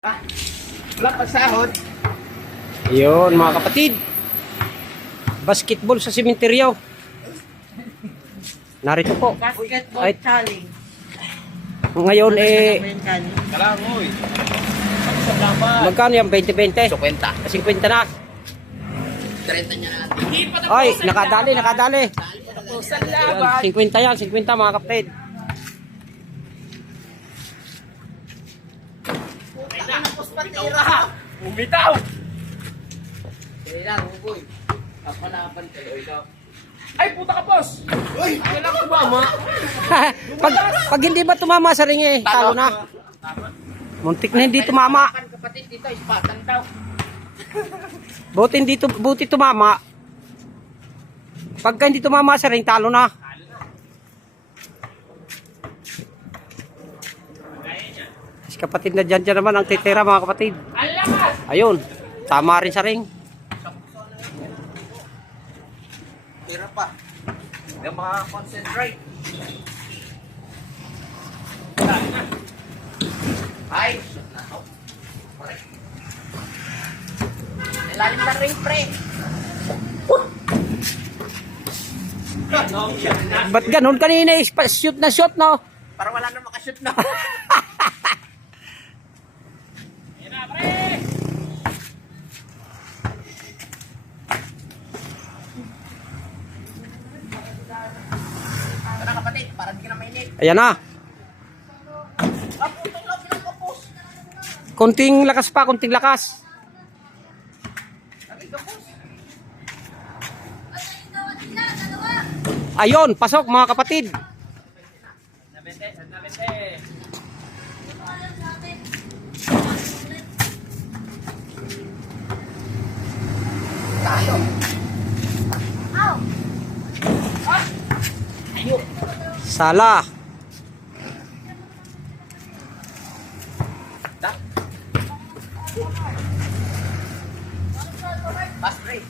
Wala pa sahod. Ayun mga kapatid, basketball sa sementeryo. Narito po. Basketball Ay, challenge. ngayon Kalangoy. magkano yan? 20-20? 50. 50 na. 30 niya natin. Ay, nakadali. Tapusan Ayan, 50 yan, 50 mga kapatid. Umitaw! Kaya lang, ugoy. Kapanapan kayo, ikaw. Ay, puta ka, boss! Uy! Kailang kumama. pag hindi ba tumama sa ring eh, talo na. Muntik na hindi tumama. Kapatid dito, ispatan daw. Buti tumama. Pagka hindi tumama sa ring, talo na. Kapatid na dyan naman ang titira mga kapatid. Ayun, tama rin sa ring. Tira pa. Hindi makakonsentrate. Ay! Ilalim na ring, pre. Ba't ganun kanina shoot na shoot no? Para wala na makashoot na. Ito na kapatid, para di ka na mainit. Ayan na. Putong lang pinapapos. Konting lakas pa, konting lakas. Ayun, pasok mga kapatid. Tayo. Sala. Da. Pass break.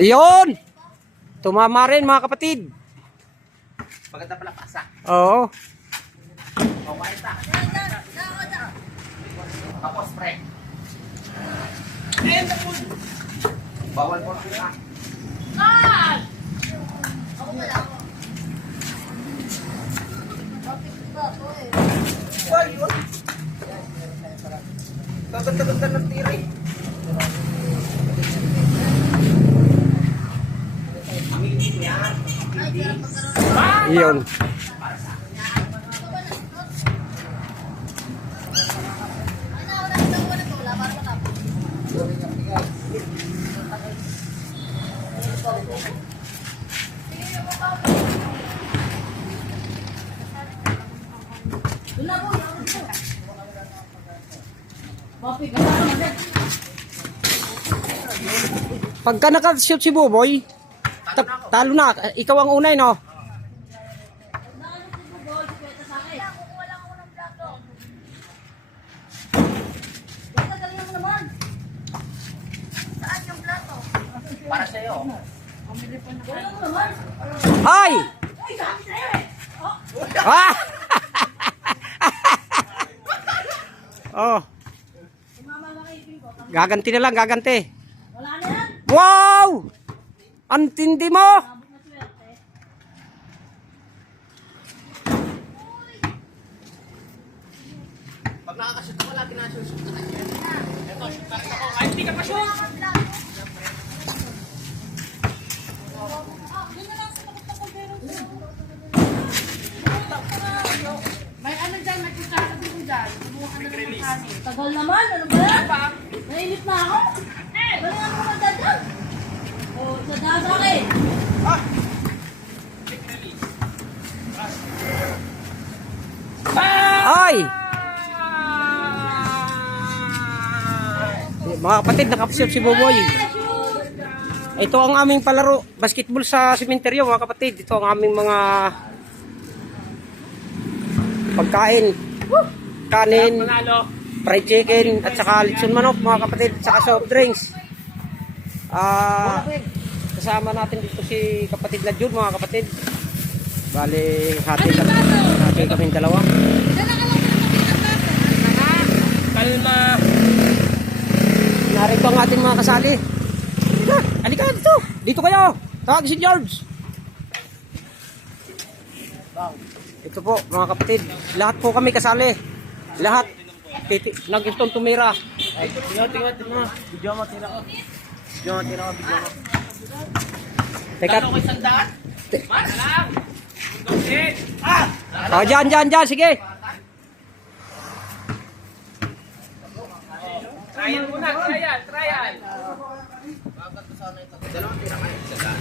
Ayun. Tumama rin mga kapatid. Maganda pala pasa. Oo. Okay ta. Tapos pre. Bawal po na. Wal yun. Gaganda-ganda ng tiri. Aminin yan. Ayun. Pagka nakashoot si Buboy, talo na. Ikaw ang unay, no? Para sa'yo. Ay! Ah! Oh. Gaganti na lang, gaganti. Wow! Ang tindi mo! Pag nakakashoot mo, lagi na shoot na kanya. Ito, shoot na ako. Ay, hindi ka pa-shoot! May ano dyan, may kutsara din dyan. Kumuha ka na ng kanin. Tagal naman, ano ba yan? Nainip na ako. Balik ako maganda dyan. O, sadaan sa akin. Ay! Mga kapatid, nakapashoot si Buboy. Ito ang aming palaro, basketball sa sementeryo mga kapatid. Ito ang aming mga pagkain. Kanin, fried chicken, at saka lechon manok mga kapatid, at saka soft drinks. Kasama natin dito si kapatid na Jude mga kapatid. Bali, hati kaming dalawa. Dala ka lang. ito ang ating mga kasali. Halika, halika dito. Dito kayo. Tawag si George. Ito po mga kapatid. Lahat po kami kasali. Lahat. Nag-itong tumira. Tingnan mo. Video mo, tira ko. Video mo. Teka. Dalo ko isang daan? Man, alam! Oh, dyan. Sige. Trial muna, trial. Dalawang tira ka isang daan.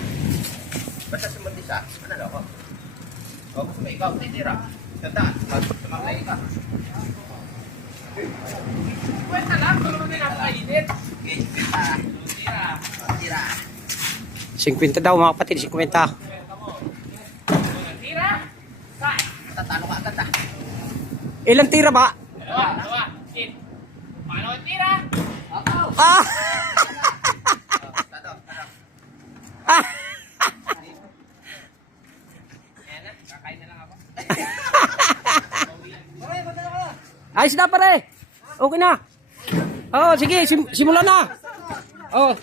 Basta sumunod isa, ano ako? O gusto mo ikaw, titira. Isang daan, sumaklay ka. Kwenta lang, kung ano pinapakainit. Okay, tira. Tira. 50 daw mga kapatid, 50. Tira. Sa. Tatalo ka agad ah. Ilang tira ba? Dalawa. Sit. Paano ang tira? Ah! Ah! Ayan na, kakain na lang ako. Ayos na pare. Okay na. Oh, sige, simulan na. Oh,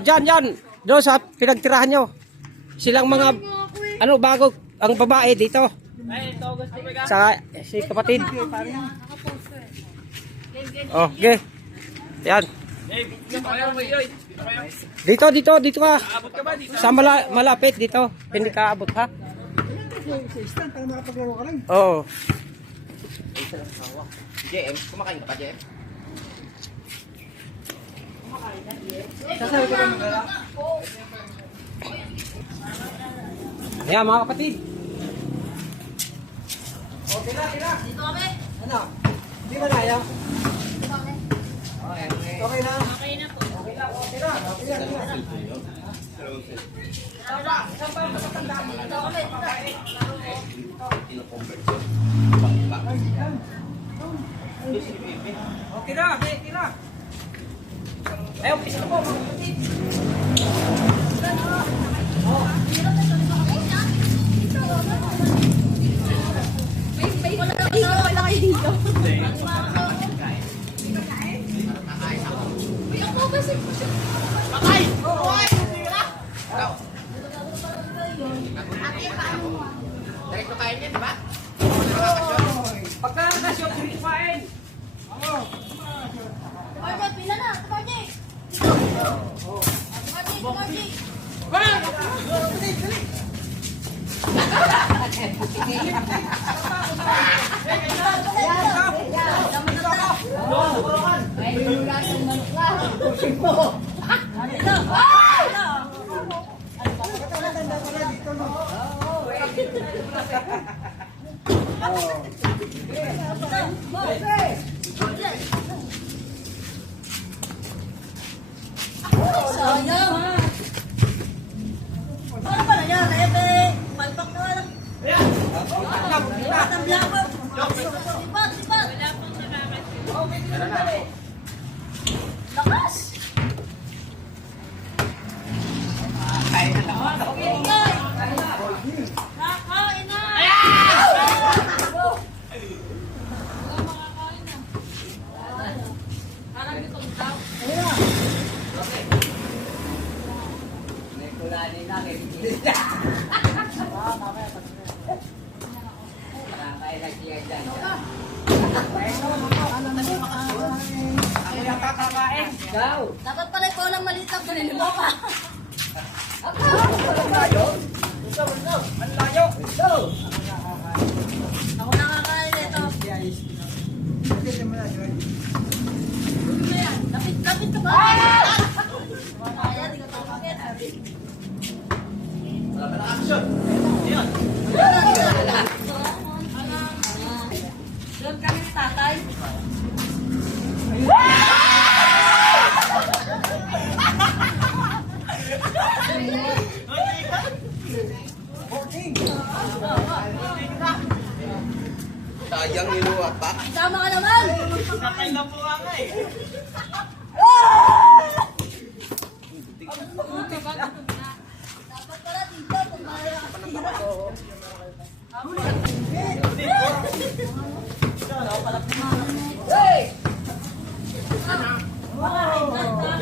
dyan. Doon sa pinagtirahan nyo. Silang mga, bago, ang babae dito. Ay, ito gusto mo ka? Saka si kapatid. Oh, okay. Yan. Dito kayo, Yoy. Dito kayo. Dito ka. Abot ka ba dito? Sa malapit dito. Hindi ka abot ha? Oo. JM, kumakain ka pa, JM? Ayan mga kapatid. Dito kami. Ano? Hindi ba kaya? Dito kami. Okay na. Okay na po. Dito kami. Okay na. Ayun, pisa po mga kapatid. Diretso kain yan, di ba? Pagka nakasyo, kumain. Tumarje, pila na. Tumarje. Tumarje. Sayang. Ano ba na yan? Ebe, palpak na lang. Ang blabog. Sipat. Lakas. Kakain na. Dapat pala ikaw lang malitap. Ganun mo pa. Ako nakakain nito. Lapit ka ba? Ayan, di ka tapakit. Doon kami ni tatay. Sayang niluwat pa. Sama ka naman. Sakay na po nga eh. Dapat pala dito. Kung Hey! Mga high blood ka.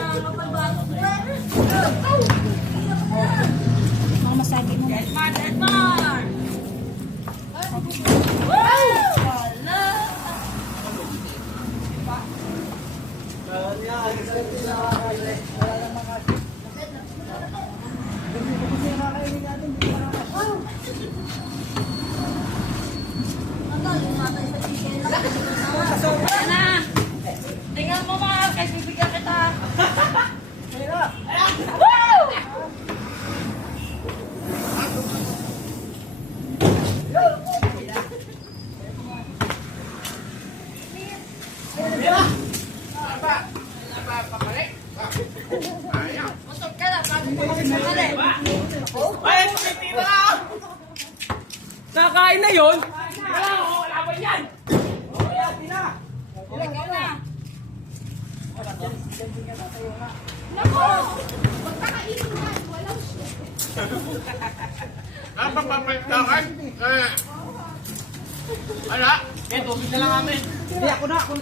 Usok ka na, bago mo kasi sakali. Ay, titira na! Nakain na yun? Wala ba yan? Ikaw na. Nako! Magpakainin na. Walang shit. Napapapagtakan. Wala. Eh, tubig na lang kami. Hindi, ako na. Ako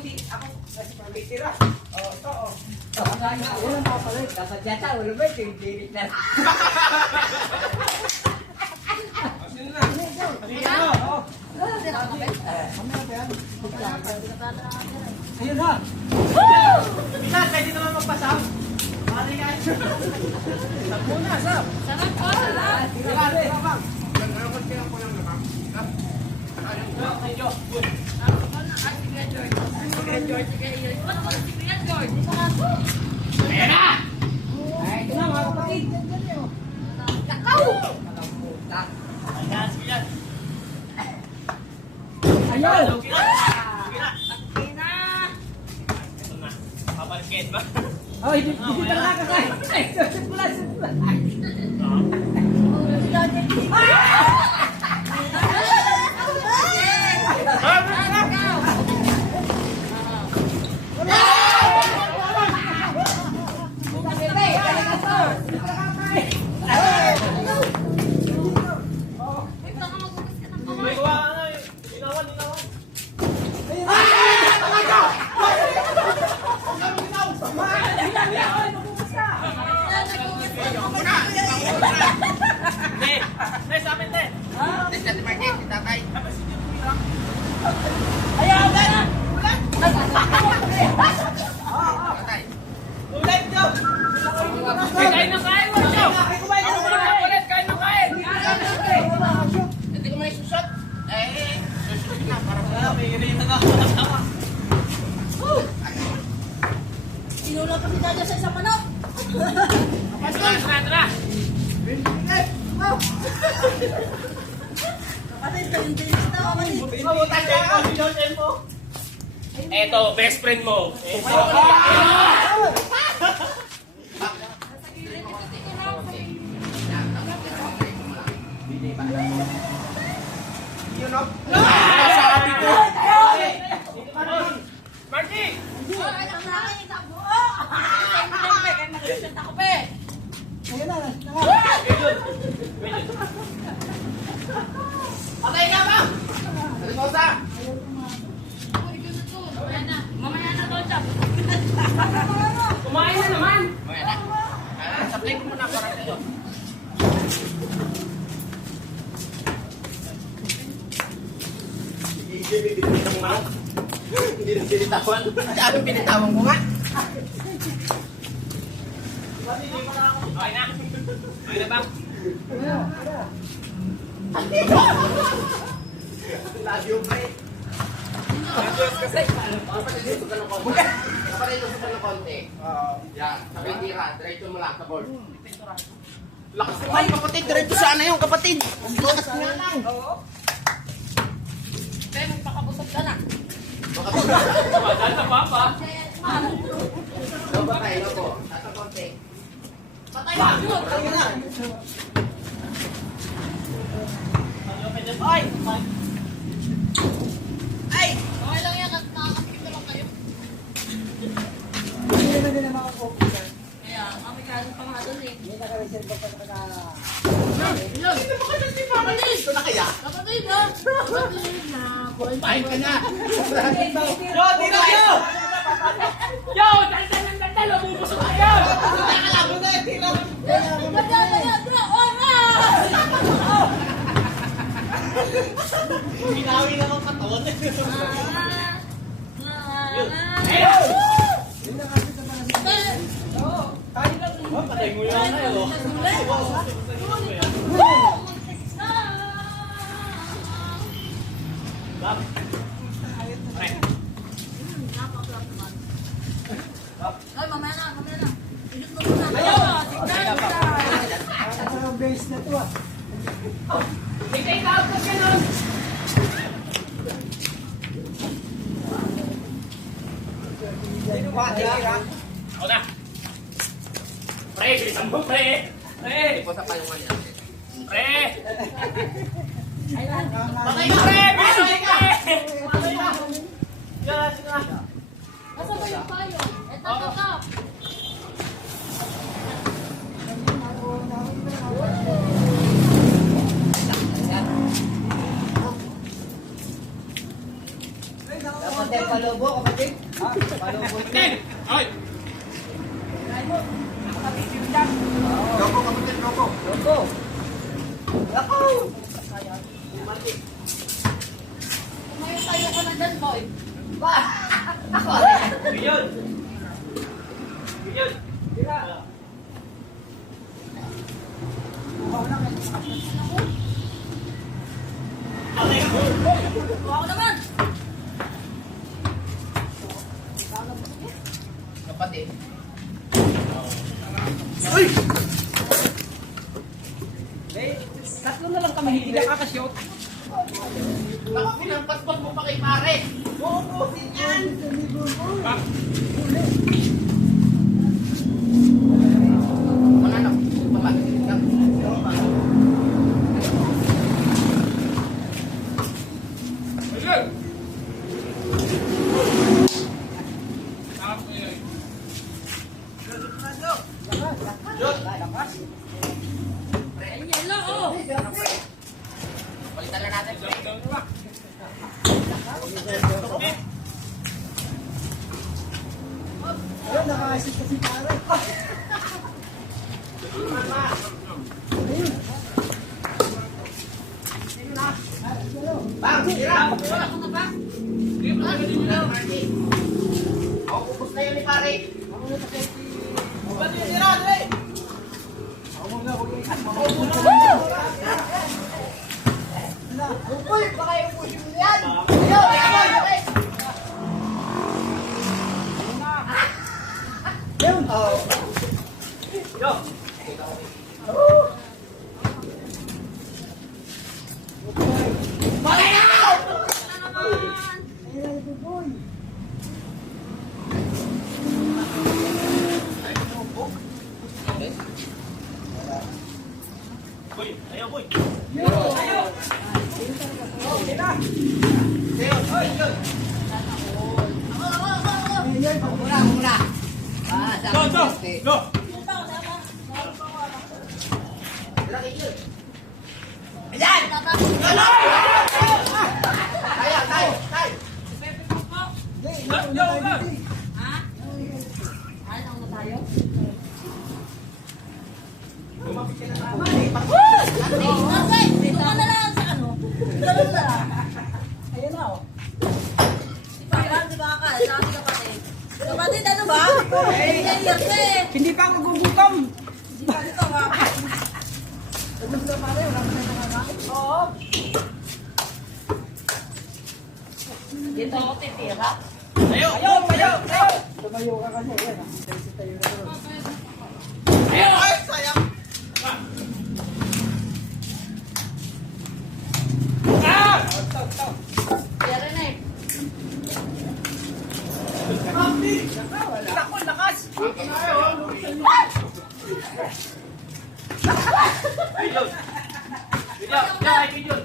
titira. Oh, ito, oh. Walang papalit. Kasadya ta, wala ba? Tinitirit na. Ayun na. Pinan, pwede naman magpasam. Mali nga yun. Sab muna, sab. Sarap ko, sarap. Tira bang. Kay Jo. Good. Ayan na! Ay, ito na mga kapatid. Kakao! Ayan, sige yan. Ayun. Sige na. Sige na. Okay na. Ito na. Papalikin ba? Oh, hindi pala nakakain. Ay, simula. May gawa ka nga eh. Inawan. Ne, sa amin, ne. Test natin Martin, si tatay. Tatay. Ulit, Jo. Kain ng kain, Jo. Ako muna ulit, kain ng kain. Hindi ko man isusot. Susunod na para Wala, may hirita na. Sinula pa si Dada sa isang manok. Tara. Kapatid, tayo-tayo na kapatid. Mabutan ka ako, Josen mo. Eto, best friend mo. Eto. Sabi ko. Marky! Alam na akin, isang buo. Siyempre, kaya mag-resent ako pa eh. Patay nga ba? Almosa! Mamaya na daw siya. Kumain na naman. Okay na. Sablay ko muna para sa'yo. Hindi na pinitawan. Sabi pinitawan ko nga. Okay na. Okay na ba? Lagi yung pre. Kapatid, ka ng konti. Kapatid, ka ng konti. Yan. Sabi tira. Diretso mo lang sa board. Lakas mo. Ay, kapatid. Diretso sana yung kapatid. Lakas mo nga lang. Kaya magpakabusog ka na. Dahil sa papa. Lobo tayo, lobo. Nasa konti. Patay na. Ay! Ay! Okay lang yan at nakakapigil naman kayo. Kaya, kami kanin pa nga doon eh. Ito na kaya? Kapatid na! Kapatid na! Pahin ka na. Yo, dito yo! Yo, dal-dal! Lumubusok na yan! Ginawi na ng katawan. Patay mo yan kayo. Ay, mamaya na, mamaya na. Ilot mo muna. Base na to ah. Take out ka ganun! Ako na. Pre, bilisan mo, pre. Pre. Ipos sa payungan niya. Pre. Patay ka, pre. Bilisan mo, pre. Nasa ba yung payo? Ito. Kapatid, palubo, kapatid. Tin. Ay. Loko, kapatid, loko. Loko. Lako. May payo ka na dyan, boy. Bilyon. Bilyon. Ako naman. Kapatid. Tatlo na lang kami, hindi na kakashoot. Naku, pinampas-pas mo pa kay pare. Uubusin yan. Mga anak, baba. Bilyon. Ay, yelo, oh. Palitan na natin. Ayun, nakaisip kasi pare. Bang, tira. Ako na ba? Ako, ubus na yun ni pare. Uy, baka yung push mo yan. Yun. Boy, ayaw, boy. Go, go. Go. Ayan! Kaya, tayo, tayo. Go, go. Ha? Ay, ako na tayo? Kasi, dito ka na lang sa ano. Ganun na lang. Ayun na, oh. Si Papa, di ba ka? Sabi kapatid. Kapatid, ano ba? Hindi, kasi. Hindi pa ako gugutom. Di ba dito, ha? Gusto pa rin, wala na nakakain. Oo. Dito ako titira. Ayaw. Ayaw, ayaw, ayaw. Tumayo ka kasi, yan. Tayo na naman. Ayaw. Ay, sayang. Ah! Kaya rin eh. Ako, lakas. Bilyon. Bilyon. Bilyon. Bilyon.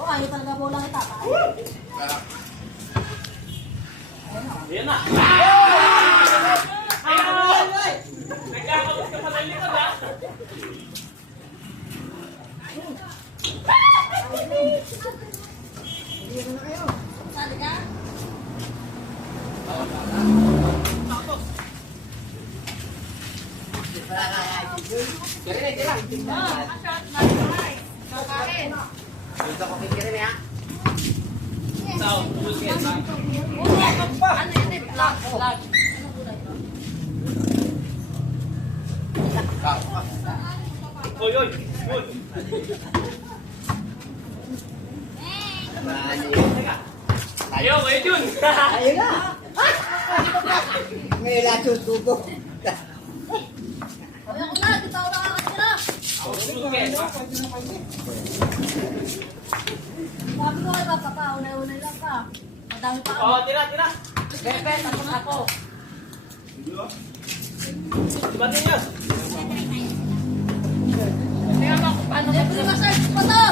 Oo, ayaw talaga bola kita. Ayan na. Ayaw. Nagkakaut ka pa sa likod, ha? Sali ka? Kira na, tira. Kakain. Dito ko kay Kira na, ha? Sao, tulog yan, ha? Ano yun eh? Vlog. Vlog. Anong kulay ito? Oy, oy. Oy. Ayaw, kayo dun. Ayun na. Ngayon lang susubo. Sabi ako na, dito ako nakakatira. Ako, tulog yan, ha? Sabi ko kay Papa pa, unay-unay lang ka. Madami pa Oh, tira. Bebe, tapos ako. Batin niya. Kaya ba kung paano ba? Libre massage pa to!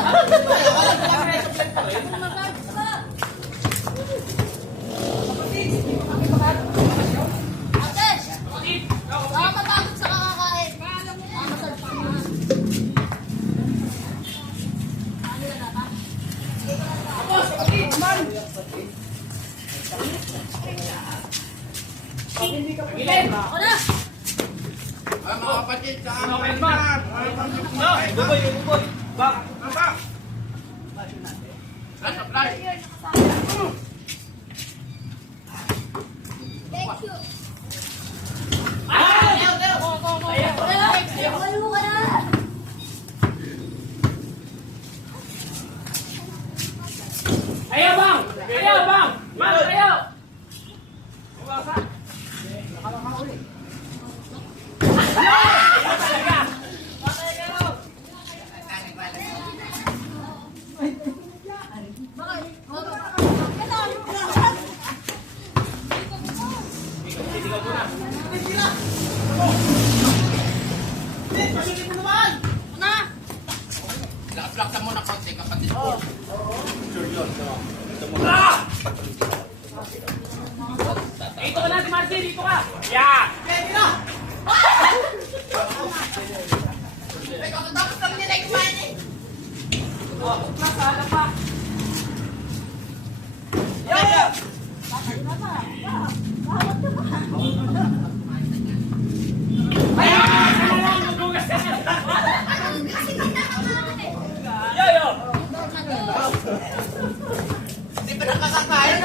Libre massage pa! Ate! Baka mapagod sa kakakain. Massage pa naman. Ano na ba? Ako na! Ay, mga kapatid, saan? Okay, ba? No, buboy. Ba? Last apply. Malu ka na! Ayaw, bang! Bang, ayaw! Laksan mo na konti, kapatid ko. Dito ka na, si Marcy, dito ka! Yeah! Hindi pa nakakakain.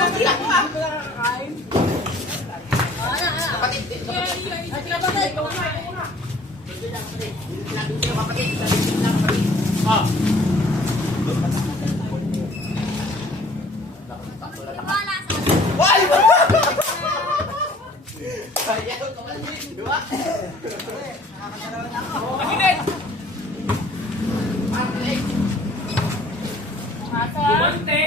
Kapatid, Ah. Kakinig! Gumunti!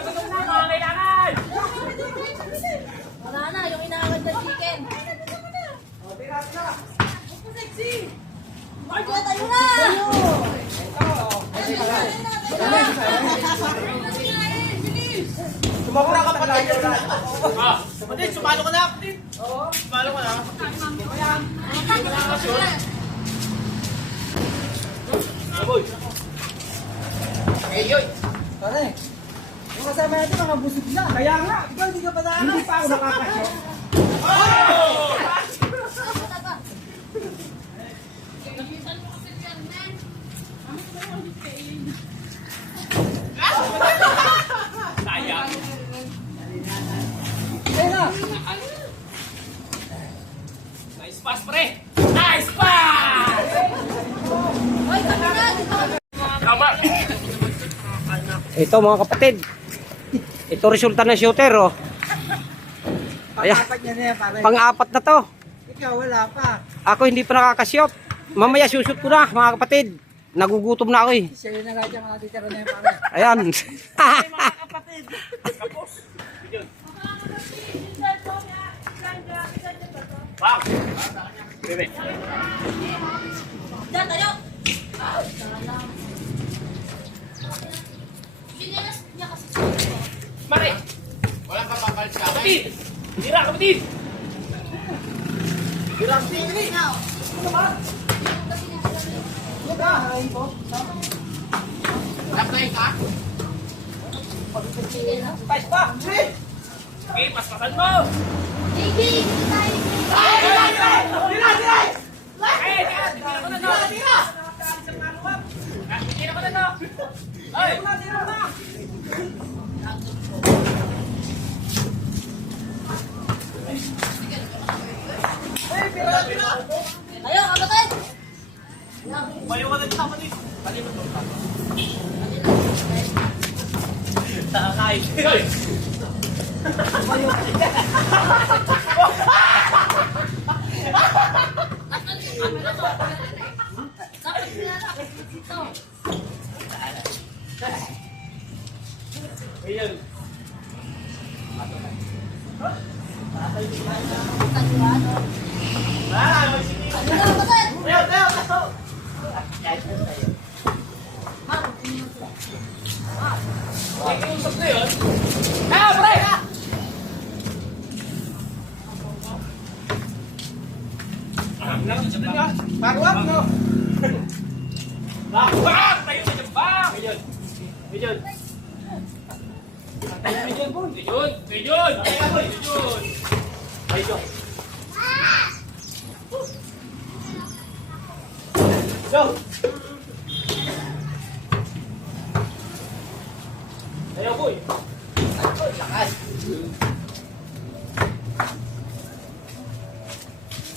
Gutom na mga kailangan! Wala na, yung inaawad na chicken. Mark, tayo na! sumabura ka patay. Ah. Kapatid, sumalo ka na. Sumalo ka na. Aboy! Ngayon. Pare, yung kasama natin mga busog na. Kaya nga, ikaw hindi ka pa na. Hindi pa ako nakakasya. Sayang! Kaya na. Nice pass, pre! Nice pass! Hoy, kami na! Tama! Ito mga kapatid. Ito resulta ng shooter oh. Ayan, Pang-apat niya na yan, pare. pang-apat na to. Ikaw, wala pa. Ako hindi pa nakakasyot. Mamaya susut ko na mga kapatid. Nagugutom na ako eh. Siya yun na nga dyan, natitira na yan, pare. Ayan. Bang! Bebe! Diyan, tayo! Sinilas niya kasi sa Mare! Wala ka papalit sa akin. Kapatid! Tira, kapatid! Apply ka? Spice pa! Okay, paspasan mo! Gigi! Tayo! Ay, tira ko na no! Tira ko na no! Ay! Tayo, kapatid! Bayo ka na dito, kapatid! Nakakain. Ay! Paruwak, no? Bak! Tayo sa jambak! Medyon! Medyon! Medyon! Medyon! Medyon! Medyon! Medyon! Go! Ayaw, boy!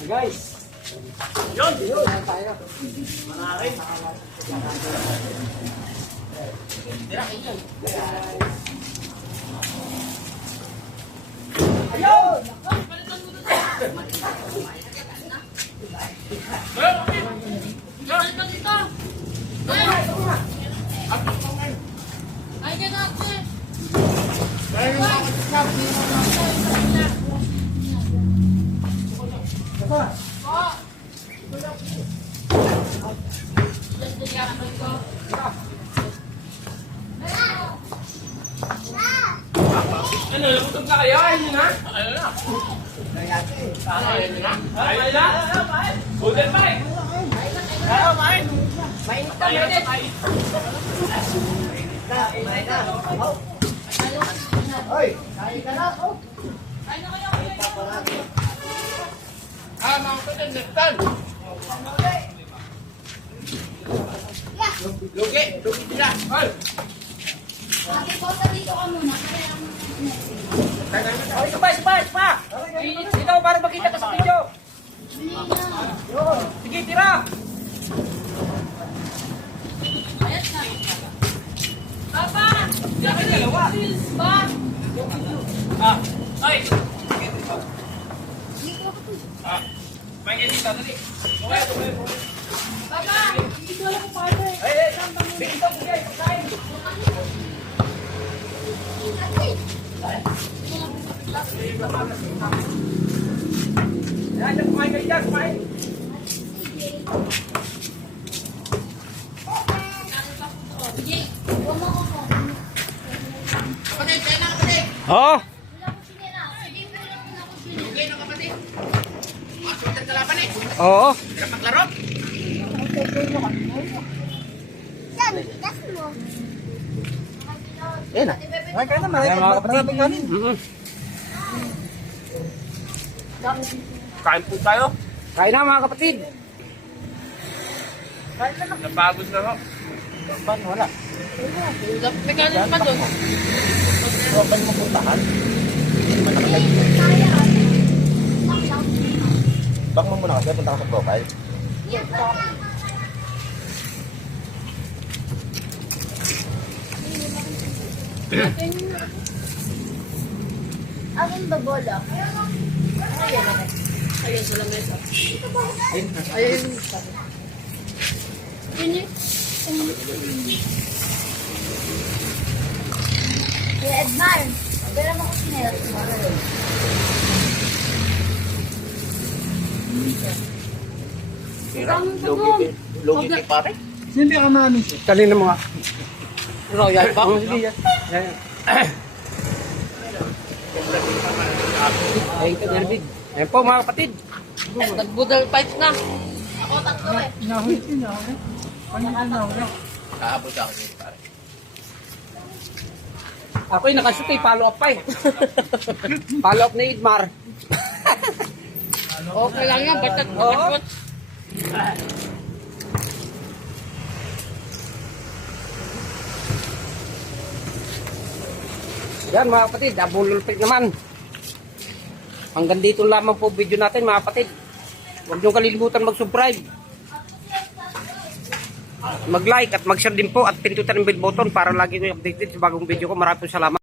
Guys. Yun! Yun! Ay, dyan ako eh. Ano, nagutom ka kaya? Ayun na? Ano na? Ayun na? Ayun na? Golden Pie! Ayaw, kain! Ayaw, kain! Hoy, kain ka na, oh. Mga kapatid, nektan! Lugi! Lugi sila! Hoy! Ate, pausa dito ka muna. Kaya ako Oh, isa pa! Ikaw para makita ka sa video. Sige, tira! Ayos na. Papa! Bakit dalawa? Ba? Ah! Ay! Ah! May ganito, dali! Okay, okay. Papa! Hindi ko alam kung paano eh. Dito, sige, pagkain. Yan, kumain kayo dyan, kumain. Sige, huwag mo ako. Kapatid, kaya na kapatid. Oo. Wala ko sinira. Sige, wala ko na ako sinira. Okay na kapatid. Masulit ka laban eh. Oo. Hirap maglaro. Ayan na. Ay, kaya na, maraming kanin. Kain po tayo. Kain na mga kapatid. Napagod na ako. Paano, wala? May kanin pa doon. Paano mo puntahan? Bak mo muna kasi, punta ka sa profile. Akin ba bola? Ayun sa lamesa. Ayun. Ayun. Kuya Edmar, pera mo ko sinera. Lugi kay pare. Hindi ka namin. Kanina mga. Royal pa? Sige, yan. Ayun ka, Nervid. Ayun po mga kapatid. Nag-budal fight na. Ako tatlo eh. Nahuli, nahuli. Paano ka nahuli? Kaabot ako dito pare. Ako yung nakashoot eh, follow up pa eh. Follow up ni Idmar. Okay lang yan, basta Oo. Yan mga kapatid, abululpit naman. Hanggang dito lamang po video natin mga kapatid. Huwag niyong kalilimutan mag-subscribe, mag-like at mag-share din po at pindutan ng bell button para lagi ko yung updated sa bagong video ko. Maraming salamat.